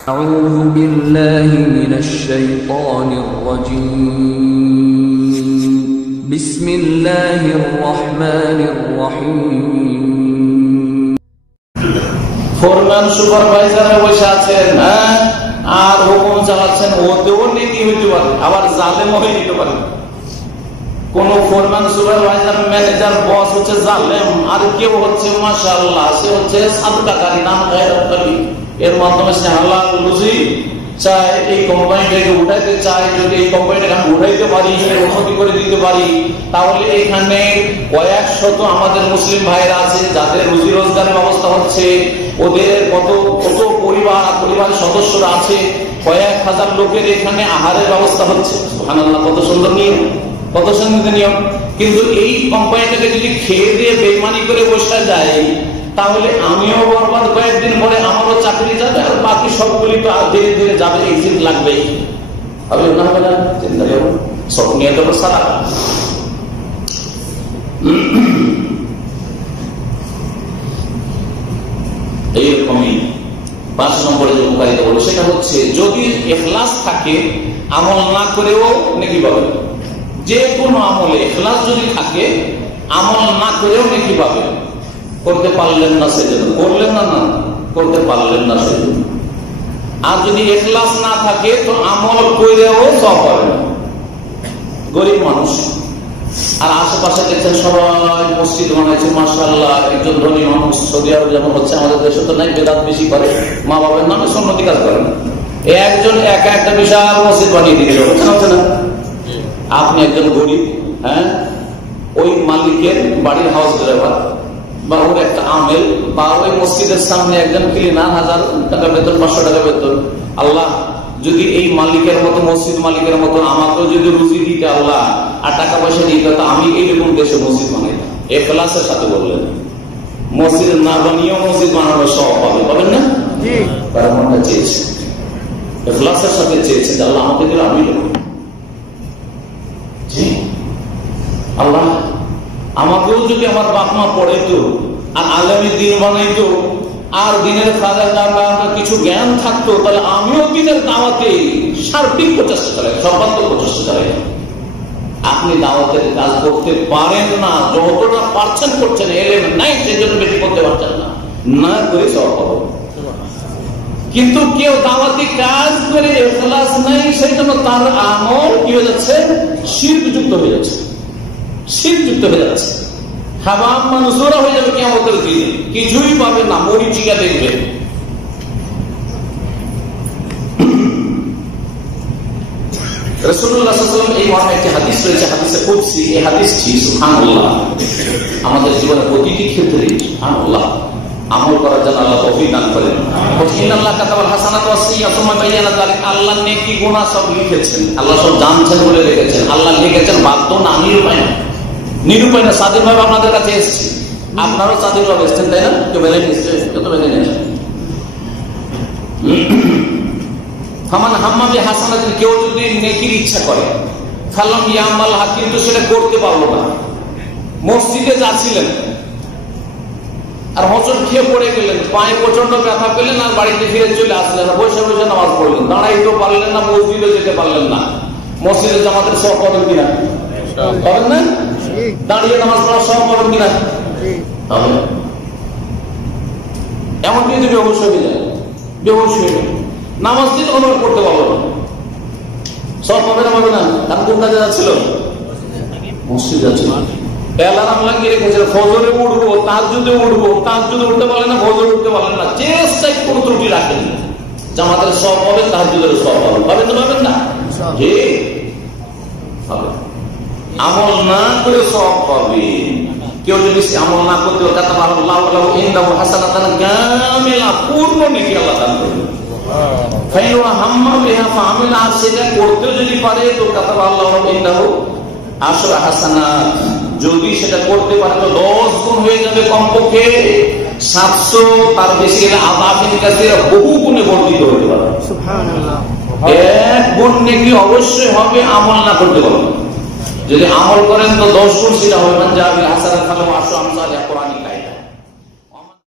أعوذ بالله من الشيطان الرجيم بسم الله الرحمن الرحيم foreman সুপারভাইজারে বসে আছেন হ্যাঁ আর হুকুম চালাচ্ছেন ওতেও নীতি হইতে পারে আবার জালেমও হয়ে নিতে পারে কোন ফোরম্যান সুপারভাইজার ম্যানেজার বস হচ্ছে জালেম আর কেউ হচ্ছে মাশাআল্লাহ সে হচ্ছে সাদকাকারী নাম গায়রকারী এর মাধ্যমে সে হালাল রুজি চায়, এই কোম্পানিটাকে উঠাইতে চায়, যদি এই কোম্পানিটাকে আমি উঠাইতে পারি উন্নতি করে দিতে পারি, তাহলে এখানে কয়েক শত আমাদের মুসলিম ভাইরা আছে, যাদের রুজি রোজগারের ব্যবস্থা হচ্ছে, ওদের কত কত পরিবার, পরিবারের সদস্যরা আছে, কয়েক হাজার লোকের এখানে আহারের ব্যবস্থা হচ্ছে। কত সুন্দর নিয়ম, কত সুন্দর নিয়ম। কিন্তু এই কোম্পানিটাকে যদি খেয়ে দিয়ে বেইমানি করে বসে যায় তাহলে আমিও বরবাদ কয়েকদিন পরে আমারও চাকরি যাবে আর বাকি সবগুলি তো আর ধীরে ধীরে যাবে এক্সিট লাগবেই। চিন্তা সব নিয়ে সারা। এইরকমই পাঁচ নম্বরে যে সেটা হচ্ছে যদি এখলাস থাকে, আমল না করেও নাকি পাবে। যে কোনো আমলে এখলাস যদি থাকে, আমল না করেও নাকি পাবে। করতে পারলেন না সেজন্য। করলেন না না করতে পারলেন না সেজন্য। আর যদি এখলাস না থাকে তো আমল করেও সব না। গরিব মানুষ। আর আশেপাশে দেখছেন সবাই মসজিদ বানাইছে মাসাল্লাহ একজন ধনী মানুষ সৌদি আরব যেমন হচ্ছে আমাদের দেশে তো নাই বেদাত বেশি করে। মা বাবার নামে সন্ন্যতি কাজ করেন একজন একা একটা বিশাল মসজিদ বানিয়ে দিতে হচ্ছে না আপনি একজন গরিব হ্যাঁ? ওই মালিকের বাড়ির হাউস ড্রাইভার বা ওর একটা আমেল বা ওই মসজিদের সামনে একজন ক্লিনার হাজার টাকা বেতন পাঁচশো টাকা বেতন। আল্লাহ যদি এই মালিকের মতো মসজিদ মালিকের মতো আমাকেও যদি রুজি দিতে আল্লাহ আর টাকা পয়সা দিতে তো আমি এইরকম দেশে মসজিদ বানাইতাম এ ক্লাসের সাথে বললেন। মসজিদ না বানিয়েও মসজিদ বানানোর সব পাবে পাবেন না? তার মনটা চেয়েছে। এখলাসের সাথে চেয়েছে যে আল্লাহ আমাকে দিলে আমি আল্লাহ আমাকেও যদি আমার বাপ মা পড়াইতো, আর আগামী দিন বানাইতো, আর দিনের কিছু জ্ঞান থাকতো, তাহলে আমিও দিনের দাওয়াতে সার্বিক প্রচেষ্টা চালাই সর্বাত্মক প্রচেষ্টা চালাই। আপনি দাওয়াতের কাজ করতে পারেন না, যতটা পারছেন করছেন, এলেন নাই, সেজন্য বেশি করতে পারছেন না। না করে সব কিন্তু কেউ দাওয়াতি কাজ করে এখলাস নাই, সেই জন্য তার আমল কি হয়ে যাচ্ছে? শিল্প যুক্ত হয়ে যাচ্ছে। শীতযুক্ত হয়ে যাচ্ছে। হাবাম মানুষরা হয়ে যাবে দিনে। কিছুই পাবে না মরিচিকা দেখবে। আমাদের জীবনে প্রতিটি ক্ষেত্রে আমল করার জন্য আল্লাহ তৌফিক দান করেন। আল্লাহ কাতাবাল সব লিখেছেন। আল্লাহ সব জানছেন বলে রেখেছেন। আল্লাহ লিখেছেন, বাধ্য না, নিরুপায় না। না আপনাদের কাছে আপনারও এসছেন, তাই না? কেউ মেলে নিচ্ছে কেউ তো মেলে নিয়েছেন হামান হাম্মাবি হাসানাত কেউ যদি নেকির ইচ্ছা করে, ফালাম ইয়ামাল কিন্তু সেটা করতে পারল না। মসজিদে যাচ্ছিলেন। আর হচন খেয়ে পড়ে গেলেন, পায়ে প্রচণ্ড ব্যথা পেলেন আর বাড়িতে ফিরে চলে আসলেন বসে বসে নামাজ পড়লেন। দাঁড়াইতেও পারলেন না, মসজিদে যেতে পারলেন না। মসজিদে জামাতের সব পাবেন কিনা না? দাঁড়িয়ে নামাজ পড়ার সব পাবেন কিনা? এমন কিন্তু বেহস হয়ে যায় বেহস হয়ে যায়। নামাজ দিন অনুভব করতে পারল না। সব পাবে না পাবে না? তার কোন কাজে যাচ্ছিল? মসজিদ যাচ্ছিল। অ্যালার্ম লাগিয়ে রেখেছেন ফজরে উঠবো তার যদি উঠবো। তার যদি উঠতে পারলেন না ফজরে উঠতে পারলেন না। কোনো ত্রুটি রাখেন জামাতের সব পাবেন তার যুগের সব পাবেন। পাবেন তো পাবেন না? আমল না করে সব পাবে। কেউ যদি আমল না করতে কথা পূর্ণ নাকি আল্লাহ দান করবে। সেটা করতে যদি পারে তো কথা আল্লাহ আসর হাসানা যদি সেটা করতে পারে তো দশ গুণ হয়ে যাবে কমপক্ষে। সাতশো তার বেশি আদাফের কাছে বহু গুণে বর্ধিত হতে পারে। এক গুণ নাকি অবশ্যই হবে আমল না করতে পারবে যদি আমল করেন তো দশ গুণ সেটা হবে আমি হাসানা খালো আসো আমসাল কোরআন